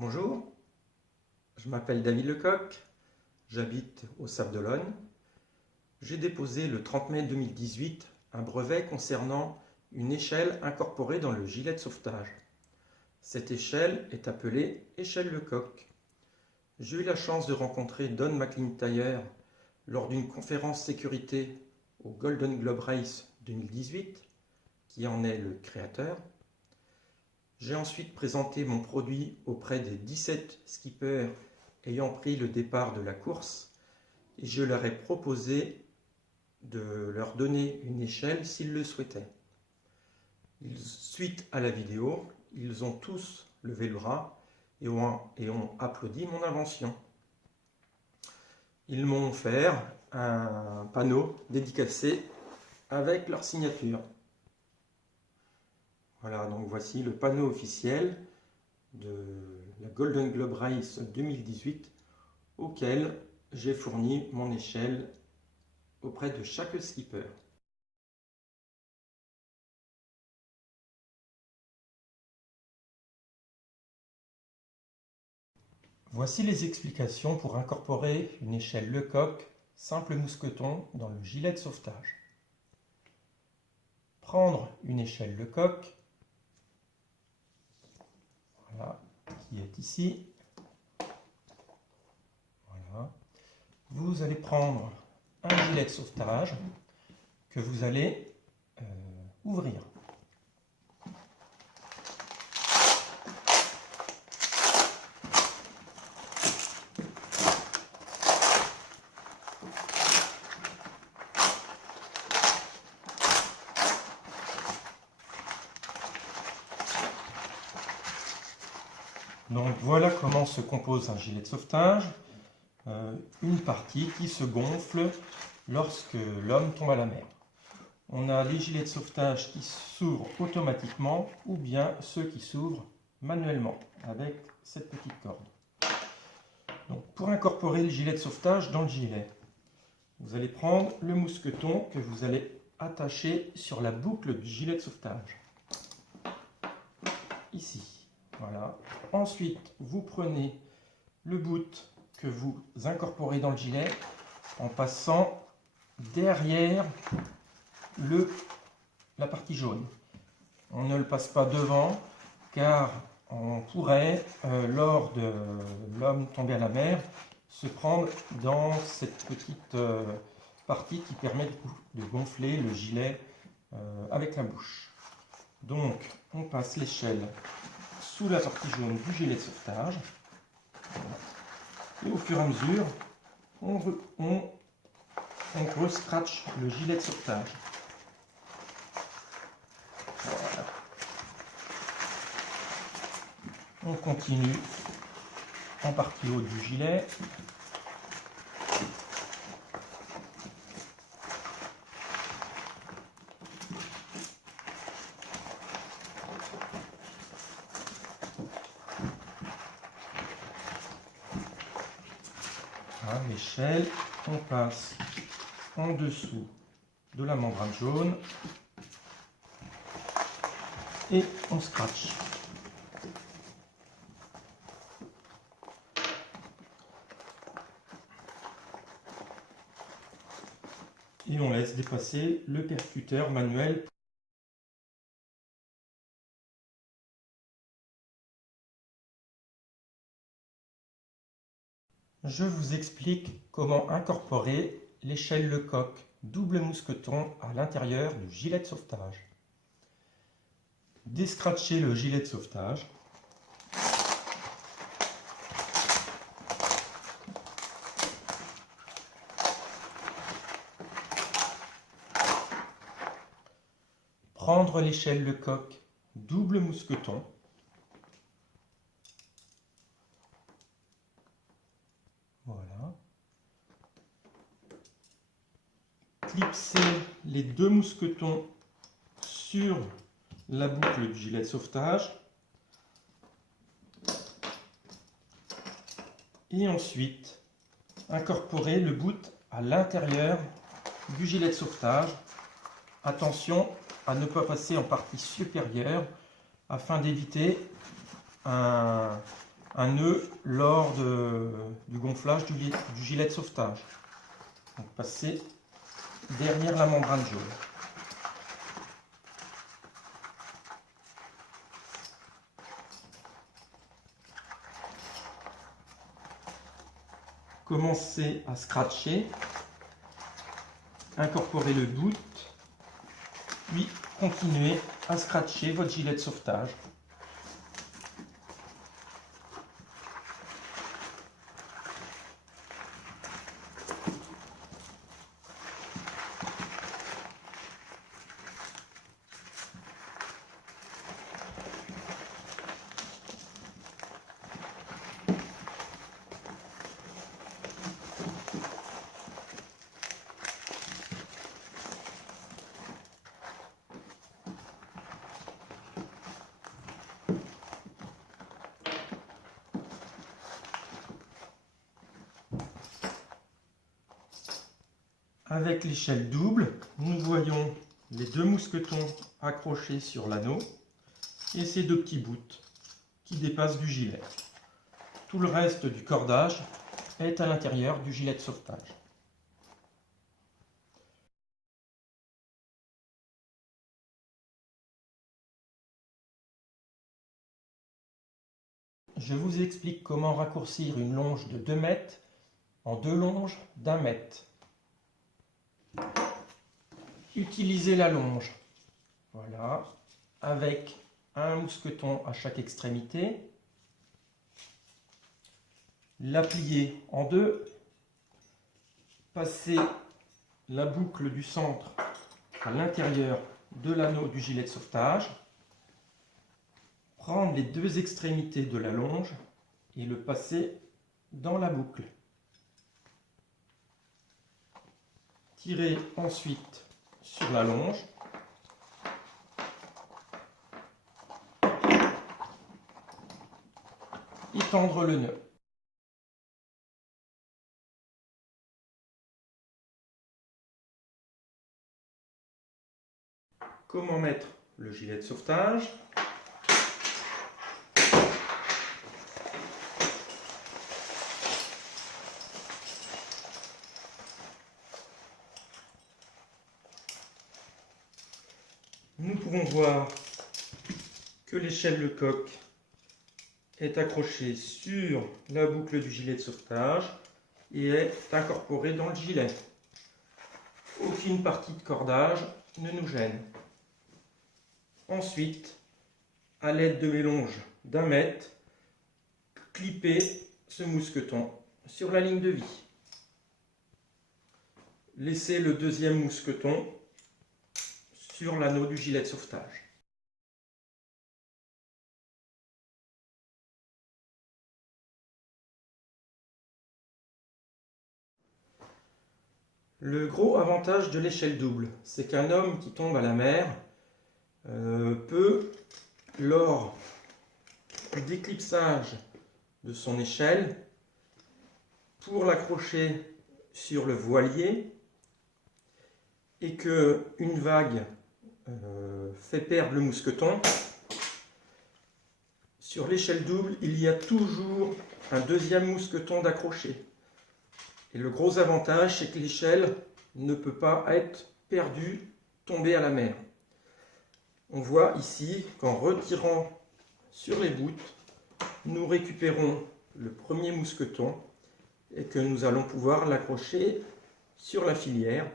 Bonjour, je m'appelle David Lecoq, j'habite au Sable d'Olonne. J'ai déposé le 30 mai 2018 un brevet concernant une échelle incorporée dans le gilet de sauvetage. Cette échelle est appelée échelle Lecoq. J'ai eu la chance de rencontrer Don McIntyre lors d'une conférence sécurité au Golden Globe Race 2018, qui en est le créateur. J'ai ensuite présenté mon produit auprès des 17 skippers ayant pris le départ de la course et je leur ai proposé de leur donner une échelle s'ils le souhaitaient. Suite à la vidéo, ils ont tous levé le bras et ont applaudi mon invention. Ils m'ont offert un panneau dédicacé avec leur signature. Voilà, donc voici le panneau officiel de la Golden Globe Race 2018 auquel j'ai fourni mon échelle auprès de chaque skipper. Voici les explications pour incorporer une échelle Lecoq simple mousqueton dans le gilet de sauvetage. Prendre une échelle Lecoq, voilà, qui est ici. Voilà. Vous allez prendre un gilet de sauvetage que vous allez ouvrir. Donc voilà comment se compose un gilet de sauvetage. Une partie qui se gonfle lorsque l'homme tombe à la mer. On a les gilets de sauvetage qui s'ouvrent automatiquement ou bien ceux qui s'ouvrent manuellement avec cette petite corde. Donc, pour incorporer le gilet de sauvetage dans le gilet, vous allez prendre le mousqueton que vous allez attacher sur la boucle du gilet de sauvetage. Ici. Voilà. Ensuite, vous prenez le bout que vous incorporez dans le gilet en passant derrière la partie jaune. On ne le passe pas devant car on pourrait, lors de l'homme tombé à la mer, se prendre dans cette petite partie qui permet de gonfler le gilet avec la bouche. Donc, on passe l'échelle sous la partie jaune du gilet de sauvetage. Et au fur et à mesure, on re-scratch le gilet de sauvetage. Voilà. On continue en partie haute du gilet. À l'échelle, on passe en dessous de la membrane jaune et on scratch. Et on laisse dépasser le percuteur manuel. Je vous explique comment incorporer l'échelle Lecoq double mousqueton à l'intérieur du gilet de sauvetage. Descratchez le gilet de sauvetage. Prendre l'échelle Lecoq double mousqueton. Voilà. Clipser les deux mousquetons sur la boucle du gilet de sauvetage. Et ensuite, incorporer le bout à l'intérieur du gilet de sauvetage. Attention à ne pas passer en partie supérieure afin d'éviter un un nœud lors du gonflage du gilet de sauvetage. Donc passer derrière la membrane jaune. Commencez à scratcher, incorporez le bout, puis continuez à scratcher votre gilet de sauvetage. Avec l'échelle double, nous voyons les deux mousquetons accrochés sur l'anneau et ces deux petits bouts qui dépassent du gilet. Tout le reste du cordage est à l'intérieur du gilet de sauvetage. Je vous explique comment raccourcir une longe de 2 mètres en 2 longes d'1 mètre. Utilisez la longe, voilà, avec un mousqueton à chaque extrémité. La pliez en deux, passez la boucle du centre à l'intérieur de l'anneau du gilet de sauvetage, prendre les deux extrémités de la longe et le passer dans la boucle. Tirez ensuite sur la longe. Et tendre le nœud. Comment mettre le gilet de sauvetage? Nous pouvons voir que l'échelle Lecoq est accrochée sur la boucle du gilet de sauvetage et est incorporée dans le gilet. Aucune partie de cordage ne nous gêne. Ensuite, à l'aide de mes longes d'1 mètre, clippez ce mousqueton sur la ligne de vie. Laissez le deuxième mousqueton sur l'anneau du gilet de sauvetage. Le gros avantage de l'échelle double, c'est qu'un homme qui tombe à la mer peut, lors du déclipsage de son échelle, pour l'accrocher sur le voilier et qu'une vague fait perdre le mousqueton, sur l'échelle double, il y a toujours un deuxième mousqueton d'accroché. Et le gros avantage, c'est que l'échelle ne peut pas être perdue, tombée à la mer. On voit ici qu'en retirant sur les bouts, nous récupérons le premier mousqueton et que nous allons pouvoir l'accrocher sur la filière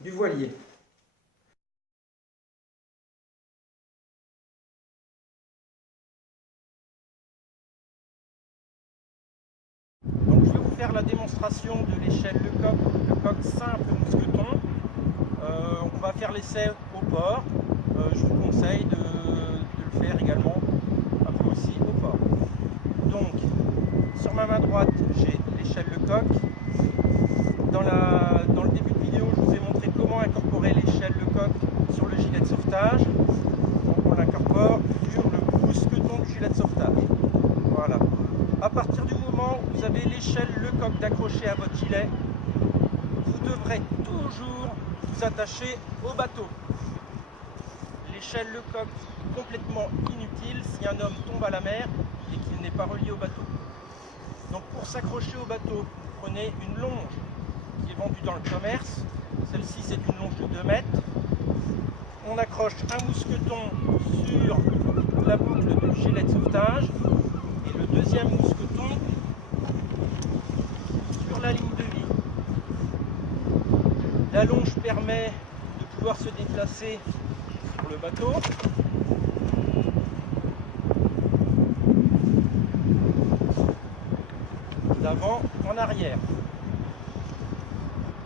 du voilier. Donc je vais vous faire la démonstration de l'échelle Lecoq simple mousqueton. On va faire l'essai au port. Je vous conseille de le faire également un peu aussi au port. Donc sur ma main droite j'ai l'échelle Lecoq. Dans le début de vidéo je vous ai montré comment incorporer l'échelle Lecoq sur le gilet de sauvetage. Donc on l'incorpore sur le mousqueton du gilet de sauvetage. Voilà. À partir du moment où vous avez l'échelle Lecoq d'accrocher à votre gilet, vous devrez toujours vous attacher au bateau. L'échelle Lecoq est complètement inutile si un homme tombe à la mer et qu'il n'est pas relié au bateau. Donc pour s'accrocher au bateau, vous prenez une longe qui est vendue dans le commerce. Celle-ci, c'est une longe de 2 mètres. On accroche un mousqueton sur la boucle du gilet de sauvetage et le deuxième mousqueton sur la ligne de vie. La longe permet de pouvoir se déplacer sur le bateau. D'avant en arrière.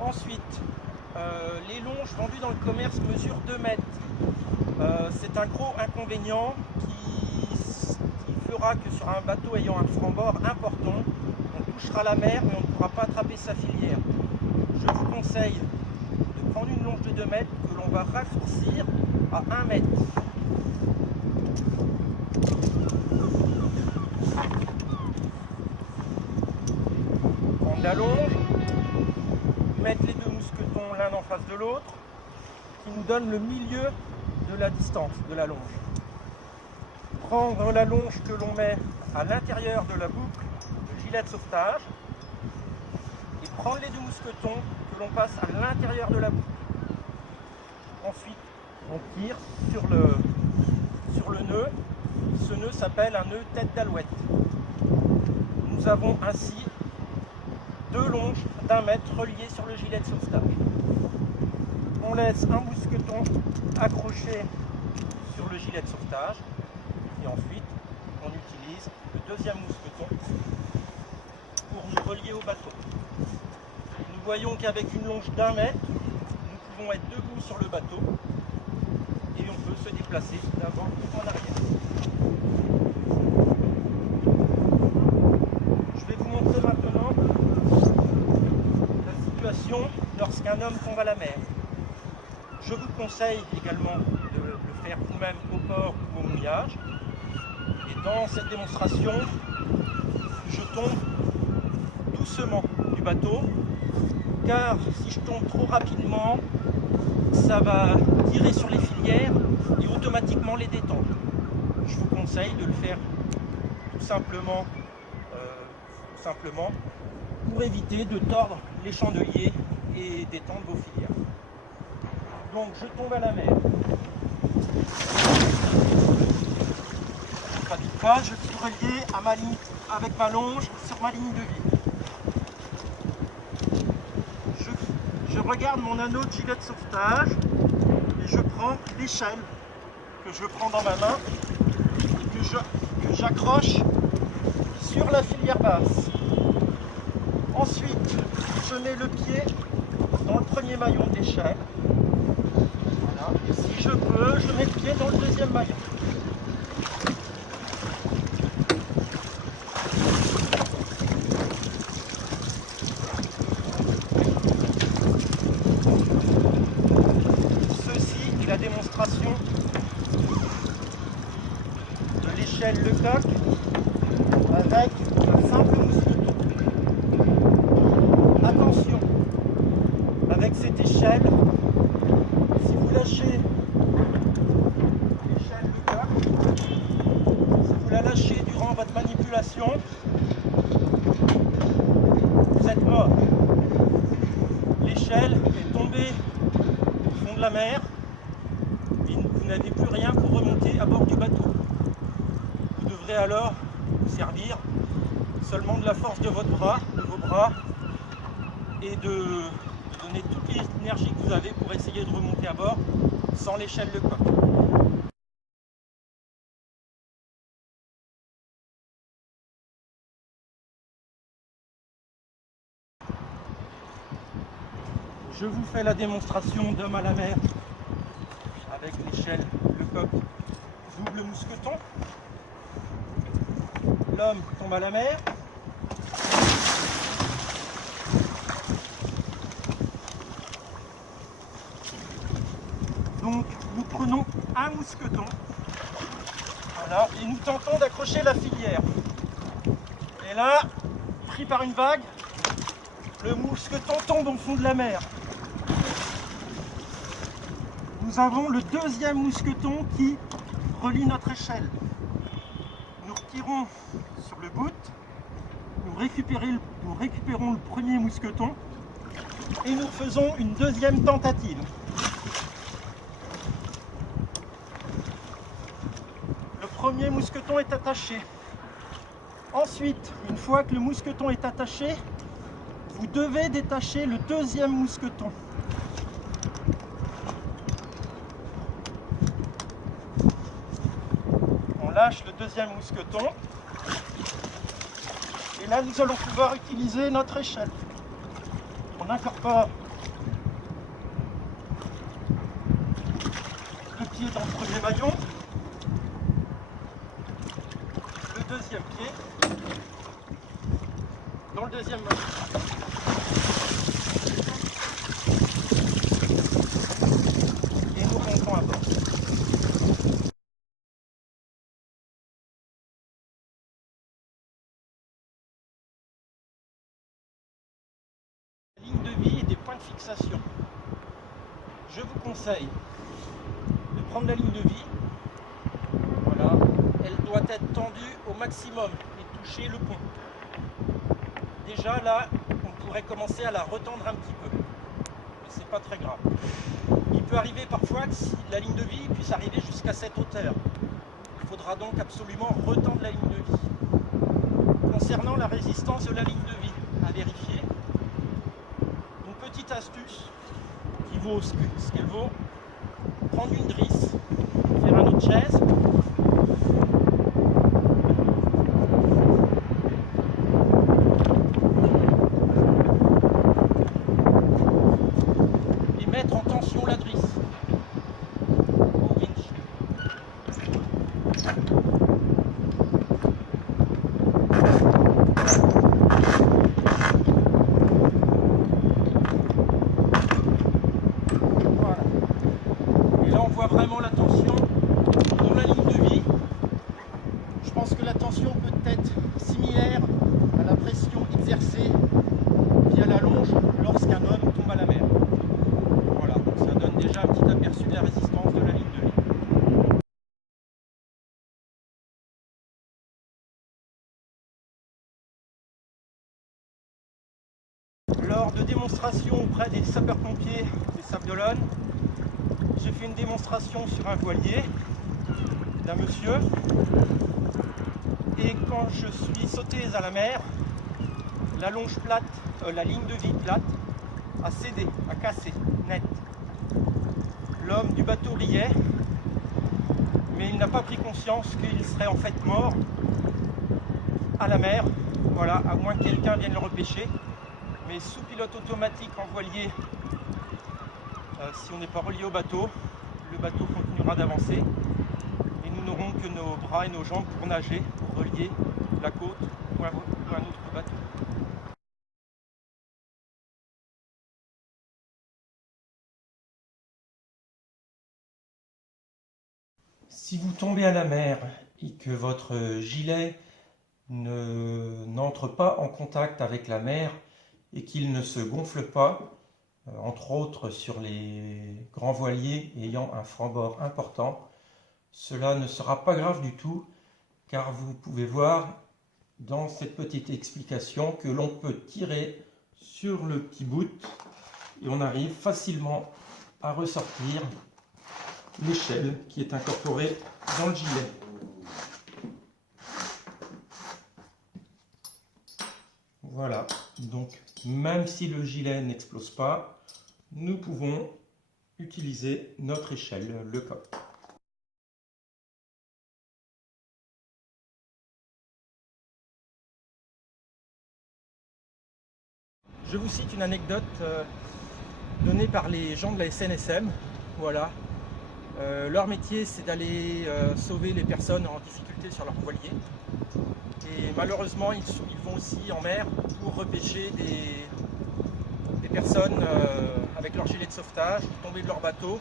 Ensuite, les longes vendues dans le commerce mesurent 2 mètres. C'est un gros inconvénient qui fera que sur un bateau ayant un franc-bord important, on touchera la mer mais on ne pourra pas attraper sa filière. Je vous conseille de prendre une longe de 2 mètres que l'on va raccourcir à 1 mètre. Prendre la longe, mettre les 2 mousquetons l'un en face de l'autre, qui nous donne le milieu de la distance de la longe. Prendre la longe que l'on met à l'intérieur de la boucle, le gilet de sauvetage, et prendre les 2 mousquetons que l'on passe à l'intérieur de la boucle. Ensuite, on tire sur le nœud. Ce nœud s'appelle un nœud tête d'alouette. Nous avons ainsi 2 longes d'1 mètre reliées sur le gilet de sauvetage. On laisse un mousqueton accroché sur le gilet de sauvetage et ensuite on utilise le deuxième mousqueton pour nous relier au bateau. Nous voyons qu'avec une longe d'1 mètre, nous pouvons être debout sur le bateau et on peut se déplacer d'avant ou en arrière. Je vais vous montrer maintenant la situation lorsqu'un homme tombe à la mer. Je vous conseille également de le faire vous-même au port ou au mouillage. Et dans cette démonstration, je tombe doucement du bateau, car si je tombe trop rapidement, ça va tirer sur les filières et automatiquement les détendre. Je vous conseille de le faire tout simplement pour éviter de tordre les chandeliers et d'étendre vos filières. Donc je tombe à la mer. Pas, je suis relié à ma ligne, avec ma longe sur ma ligne de vie. Je regarde mon anneau de gilet de sauvetage et je prends l'échelle que je prends dans ma main et que j'accroche sur la filière basse. Ensuite, je mets le pied dans le premier maillon de l'échelle. Voilà. Et si je peux, je mets le pied dans le deuxième maillon. Ceci est la démonstration de l'échelle Lecoq avec un simple mousqueton. Attention, avec cette échelle, si vous lâchez l'échelle Lecoq, si vous la lâchez durant votre manipulation, vous êtes mort. L'échelle est tombée au fond de la mer et vous n'avez plus rien pour remonter à bord du bateau. Vous devrez alors vous servir seulement de la force de votre bras, de vos bras, et de donner toute l'énergie que vous avez pour essayer de remonter à bord sans l'échelle Lecoq. Je vous fais la démonstration d'homme à la mer avec l'échelle Lecoq double mousqueton. L'homme tombe à la mer. Donc nous prenons un mousqueton, voilà, et nous tentons d'accrocher la filière. Et là, pris par une vague, le mousqueton tombe au fond de la mer. Nous avons le deuxième mousqueton qui relie notre échelle. Nous appuierons sur le boot, nous récupérons le premier mousqueton et nous faisons une deuxième tentative. Le premier mousqueton est attaché. Ensuite, une fois que le mousqueton est attaché, vous devez détacher le deuxième mousqueton. On lâche le deuxième mousqueton. Et là, nous allons pouvoir utiliser notre échelle. On incorpore le pied dans le premier maillon, le deuxième pied dans le deuxième maillon. Et nous remontons à bord. Ligne de vie et des points de fixation. Je vous conseille de prendre la ligne de vie. Voilà, elle doit être tendue au maximum et toucher le pont. Déjà là, on pourrait commencer à la retendre un petit peu, mais c'est pas très grave. Il peut arriver parfois que si la ligne de vie puisse arriver jusqu'à cette hauteur. Il faudra donc absolument retendre la ligne de vie. Concernant la résistance de la ligne de vie, à vérifier, une petite astuce qui vaut ce qu'elle vaut, prendre une drisse, faire un autre chaise, et mettre en tension la drisse au winch. Voilà. Et là on voit vraiment la tension dans la ligne de vie. Je pense que la tension peut être similaire à la pression exercée via la longe lorsqu'un homme tombe à la mer. Voilà, donc ça donne déjà un petit aperçu de la résistance de la ligne de vie. Lors de démonstrations auprès des sapeurs-pompiers des Sables d'Olonne, j'ai fait une démonstration sur un voilier d'un monsieur, et quand je suis sauté à la mer, la longe plate, la ligne de vie plate a cédé, a cassé, net. L'homme du bateau riait, mais il n'a pas pris conscience qu'il serait en fait mort à la mer, voilà, à moins que quelqu'un vienne le repêcher. Mais sous pilote automatique en voilier, si on n'est pas relié au bateau, le bateau continuera d'avancer et nous n'aurons que nos bras et nos jambes pour nager, pour relier la côte ou un autre bateau. Si vous tombez à la mer et que votre gilet n'entre pas en contact avec la mer et qu'il ne se gonfle pas, entre autres sur les grands voiliers ayant un franc-bord important, cela ne sera pas grave du tout, car vous pouvez voir dans cette petite explication que l'on peut tirer sur le petit bout et on arrive facilement à ressortir l'échelle qui est incorporée dans le gilet. Voilà, donc même si le gilet n'explose pas, nous pouvons utiliser notre échelle, le coq. Je vous cite une anecdote donnée par les gens de la SNSM. Voilà. Leur métier, c'est d'aller sauver les personnes en difficulté sur leur voilier. Et malheureusement, ils vont aussi en mer pour repêcher des personnes avec leur gilet de sauvetage, tombées de leur bateau.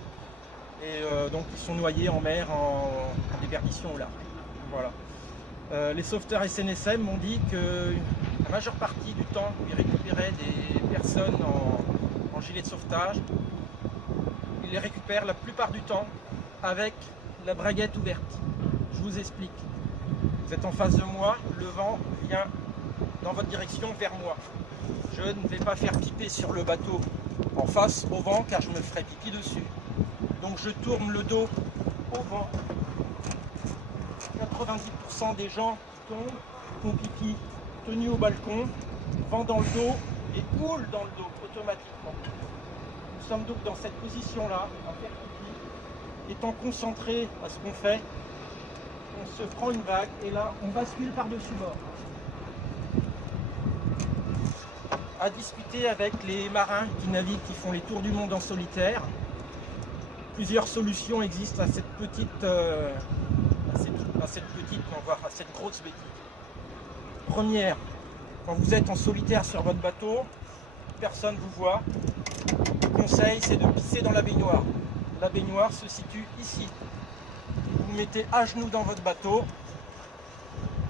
Et donc ils sont noyés en mer en déperdition au large. Voilà. Les sauveteurs SNSM m'ont dit que la majeure partie du temps où ils récupéraient des personnes en gilet de sauvetage, ils les récupèrent la plupart du temps avec la braguette ouverte. Je vous explique. Vous êtes en face de moi, le vent vient dans votre direction vers moi. Je ne vais pas faire piper sur le bateau en face au vent car je me ferai pipi dessus. Donc je tourne le dos au vent. 90% des gens qui tombent font pipi tenus au balcon, vent dans le dos et houle dans le dos automatiquement. Nous sommes donc dans cette position-là, à faire pipi, étant concentré à ce qu'on fait. On se prend une vague et là on bascule par-dessus bord. À discuter avec les marins qui naviguent, qui font les tours du monde en solitaire. Plusieurs solutions existent à cette petite, à cette grosse bêtise. Première, quand vous êtes en solitaire sur votre bateau, personne ne vous voit. Le conseil, c'est de pisser dans la baignoire. La baignoire se situe ici. Vous vous mettez à genoux dans votre bateau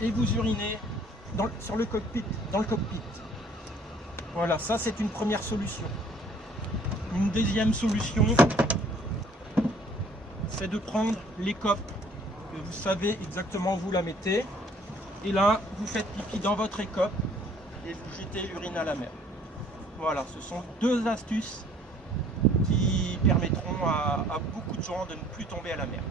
et vous urinez sur le cockpit, dans le cockpit. Voilà, ça c'est une première solution. Une deuxième solution, c'est de prendre l'écope que vous savez exactement où vous la mettez. Et là, vous faites pipi dans votre écope et vous jetez l'urine à la mer. Voilà, ce sont deux astuces qui permettront à beaucoup de gens de ne plus tomber à la mer.